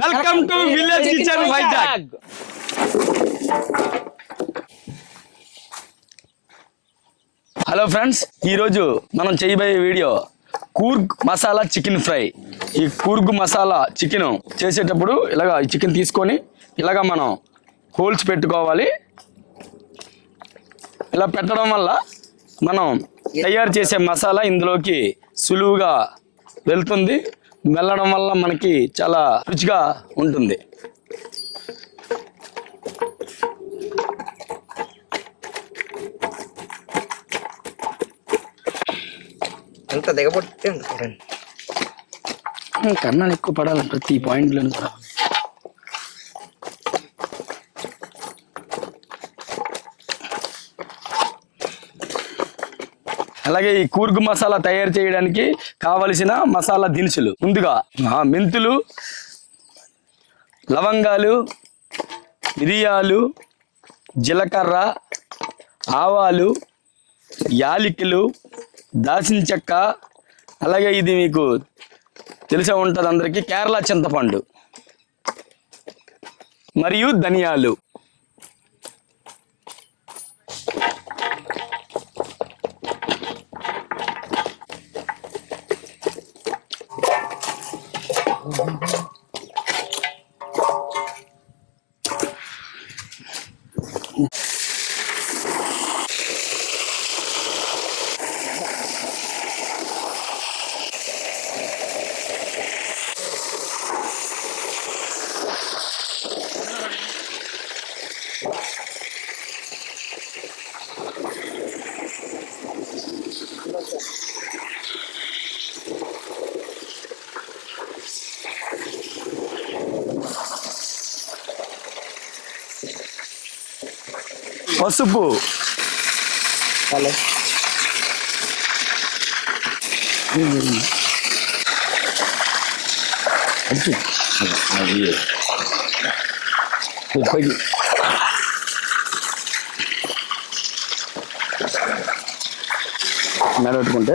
Welcome to village kitchen Vizag. Hello friends, ఈరోజు మనం చేయబోయే video Coorg masala chicken fry. ఈ కూర్గ్ మసాలా చికెన్ చేసేటప్పుడు ఇలాగా ఈ చికెన్ తీసుకొని ఇలాగా మనం హోల్స్ పెట్టుకోవాలి. ఇలా పెట్టడం వల్ల మనం తయారు చేసే మసాలా ఇందులోకి సులువుగా వెళ్తుంది. వెళ్ళడం వల్ల మనకి చాలా రుచిగా ఉంటుంది. ఎంత దిగబడితే కన్నాలు ఎక్కువ పడాలి ప్రతి పాయింట్లో కూడా. అలాగే ఈ కూర్గు మసాలా తయారు చేయడానికి కావలసిన మసాలా దినుసులు ముందుగా మెంతులు, లవంగాలు, మిరియాలు, జీలకర్ర, ఆవాలు, యాలకులు, దాల్చిన చెక్క, అలాగే ఇది మీకు తెలిసే ఉంటుంది అందరికీ కేరళ చింతపండు మరియు ధనియాలు. పసుపు, మెడబెట్టుకుంటే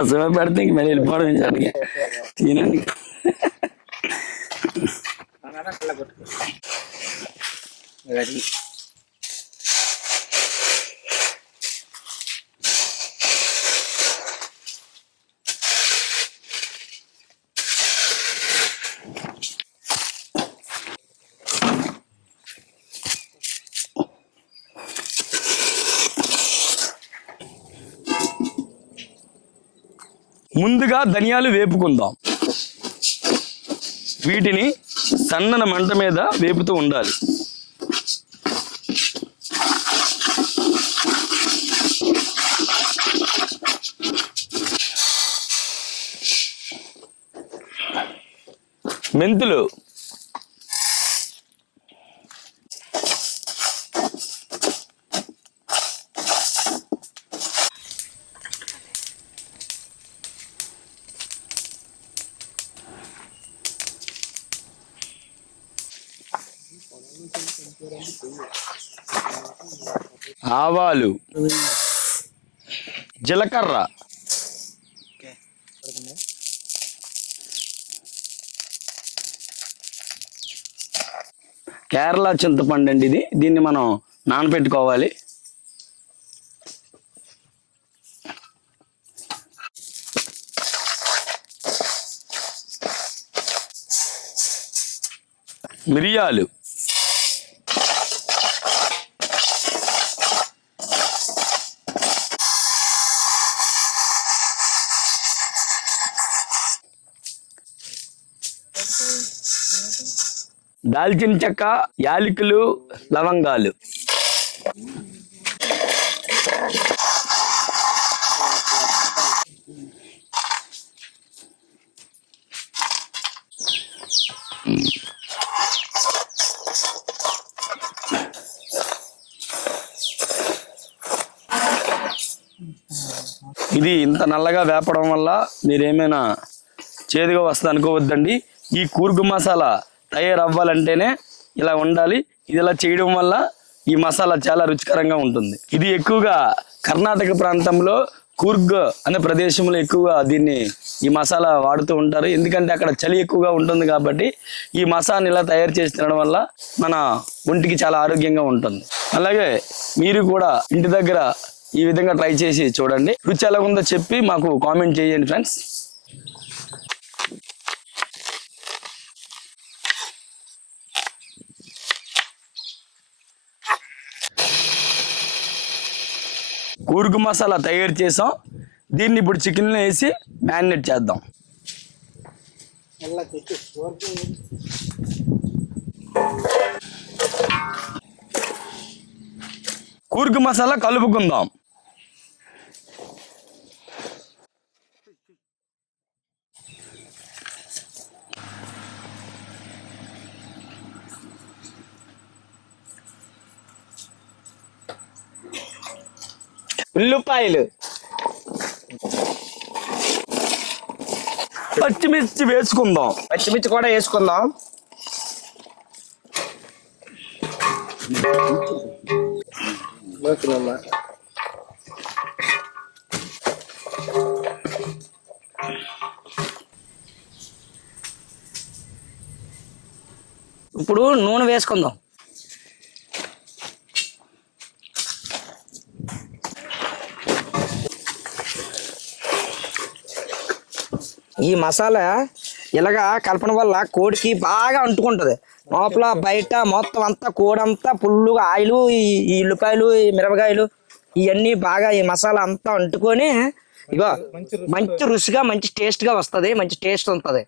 అసలు పెడితే ఇంక మరి వెళ్ళిపోవడం చాటిగా తినండి. ముందుగా ధనియాలు వేపుకుందాం. వీటిని సన్నన మంట మీద వేపుతూ ఉండాలి. మెంతులు, ఆవాలు, జీలకర్ర, కేరళ చింతపండు అండి ఇది. దీన్ని మనం నానబెట్టుకోవాలి. మిరియాలు, దాల్చిన చెక్క, యాలకులు, లవంగాలు, ఇది ఇంత నల్లగా వేపడం వల్ల మీరేమైనా చేదుగా వస్తుంది అనుకోవద్దండి. ఈ కూర్గు మసాలా తయారవ్వాలంటేనే ఇలా ఉండాలి. ఇది ఇలా చేయడం వల్ల ఈ మసాలా చాలా రుచికరంగా ఉంటుంది. ఇది ఎక్కువగా కర్ణాటక ప్రాంతంలో కూర్గ్ అనే ప్రదేశంలో ఎక్కువగా ఈ మసాలా వాడుతూ ఉంటారు. ఎందుకంటే అక్కడ చలి ఎక్కువగా ఉంటుంది కాబట్టి ఈ మసాలాని ఇలా తయారు చేసి తినడం వల్ల మన ఒంటికి చాలా ఆరోగ్యంగా ఉంటుంది. అలాగే మీరు కూడా ఇంటి దగ్గర ఈ విధంగా ట్రై చేసి చూడండి. రుచి ఎలా ఉందో చెప్పి మాకు కామెంట్ చేయండి ఫ్రెండ్స్. కూర్గు మసాలా తయారు చేసాం. దీన్ని ఇప్పుడు చికెన్లో వేసి మ్యారినేట్ చేద్దాం. కూర్గు మసాలా కలుపుకుందాం. ఉల్లిపాయలు, పచ్చిమిర్చి వేసుకుందాం. పచ్చిమిర్చి కూడా వేసుకుందాం. ఇప్పుడు నూనె వేసుకుందాం. ఈ మసాలా ఇలాగా కలపడం వల్ల కోడికి బాగా అంటుకుంటుంది. లోపల బయట మొత్తం అంతా కోడంతా ఫుల్లుగా ఆయిలు, ఈ ఉల్లిపాయలు, ఈ మిరపకాయలు ఇవన్నీ బాగా ఈ మసాలా అంతా అంటుకొని ఇగో మంచి రుచిగా మంచి టేస్ట్గా వస్తుంది. మంచి టేస్ట్ ఉంటుంది.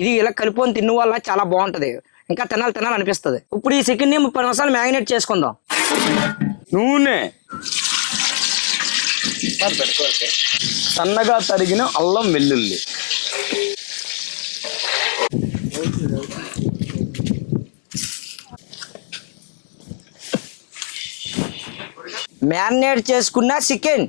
ఇది ఇలా కలుపుకొని తిన్న వల్ల చాలా బాగుంటుంది. ఇంకా తినాలి అనిపిస్తుంది. ఇప్పుడు ఈ చికెన్ని 30 నిమిషాలు మ్యారినేట్ చేసుకుందాం. నూనె, సన్నగా తరిగిన అల్లం వెల్లుల్లి, మ్యారినేట్ చేసుకున్న చికెన్,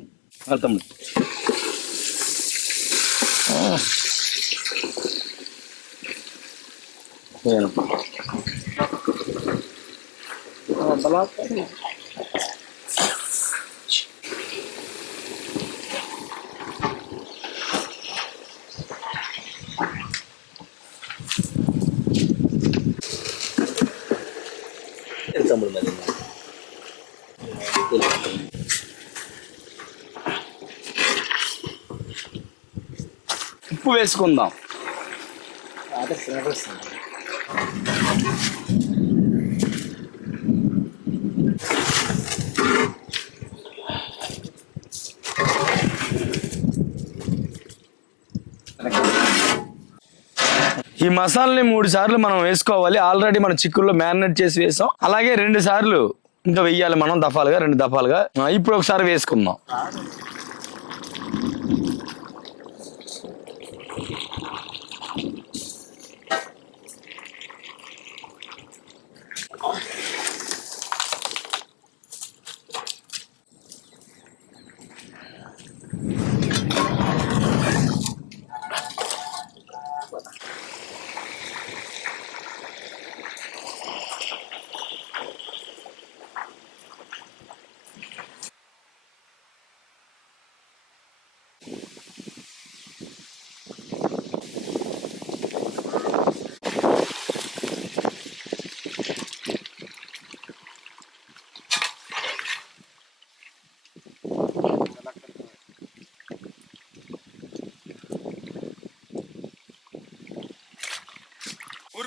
ఉప్పు వేసుకుందాం. ఈ మసాలాని 3 సార్లు మనం వేసుకోవాలి. ఆల్రెడీ మనం చిక్కుల్లో మ్యారినేట్ చేసి వేసాం. అలాగే 2 సార్లు ఇంకా వెయ్యాలి మనం, 2 దఫాలుగా. ఇప్పుడు ఒకసారి వేసుకుందాం.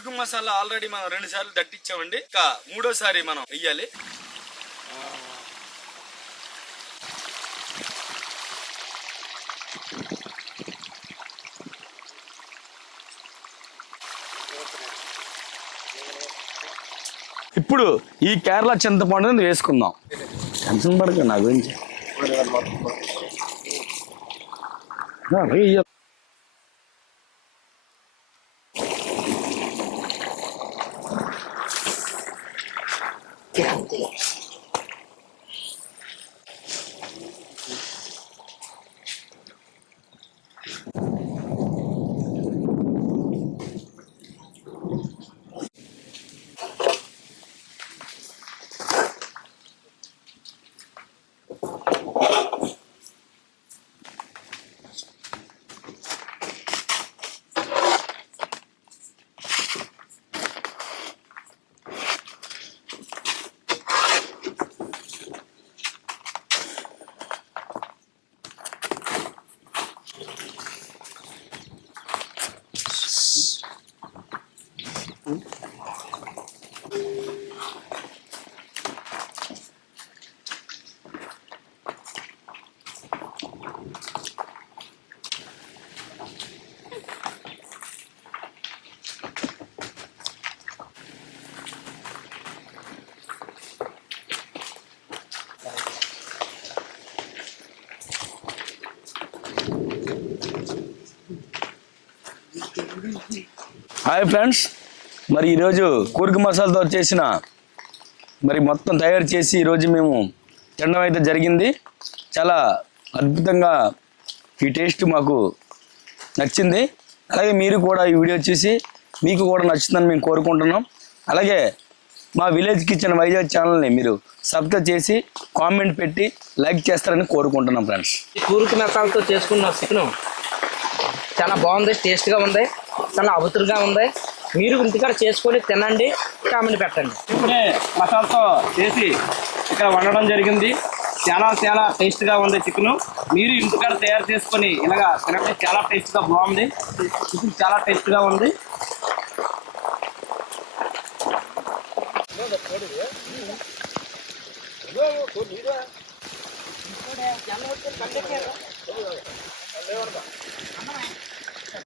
కూర్గు మసాలా ఆల్రెడీ మనం 2 సార్లు దట్టించామండి. ఇంకా 3వ సారి మనం వెయ్యాలి. ఇప్పుడు ఈ కేరళ చింతపండుని వేసుకుందాం. టెన్షన్ పడక నా గురించి. హాయ్ ఫ్రెండ్స్, మరి ఈరోజు కూర్గు మసాలాతో చేసిన మరి మొత్తం తయారు చేసి ఈరోజు మేము తినడం అయితే జరిగింది. చాలా అద్భుతంగా ఈ టేస్ట్ మాకు నచ్చింది. అలాగే మీరు కూడా ఈ వీడియో చూసి మీకు కూడా నచ్చుతుందని మేము కోరుకుంటున్నాం. అలాగే మా విలేజ్ కిచెన్ వైజాగ్ ఛానల్ని మీరు సబ్స్క్రైబ్ చేసి కామెంట్ పెట్టి లైక్ చేస్తారని కోరుకుంటున్నాం ఫ్రెండ్స్. ఈ కూర్గు మసాలాతో చేసుకున్న చికెన్ చాలా బాగుంది, టేస్ట్గా ఉంది, చాలా అబుతురుగా ఉంది. మీరు ఇంటికాడ చేసుకొని తినండి, కామెంట్ పెట్టండి. ఇప్పుడే మసాలాతో చేసి ఇక్కడ వండడం జరిగింది. చాలా చాలా టేస్ట్గా ఉంది చికెన్. మీరు ఇంటికాడ తయారు చేసుకొని ఇలాగా తినండి, చాలా టేస్ట్గా బాగుంది. చికెన్ చాలా టేస్ట్గా ఉంది. లేవనుకో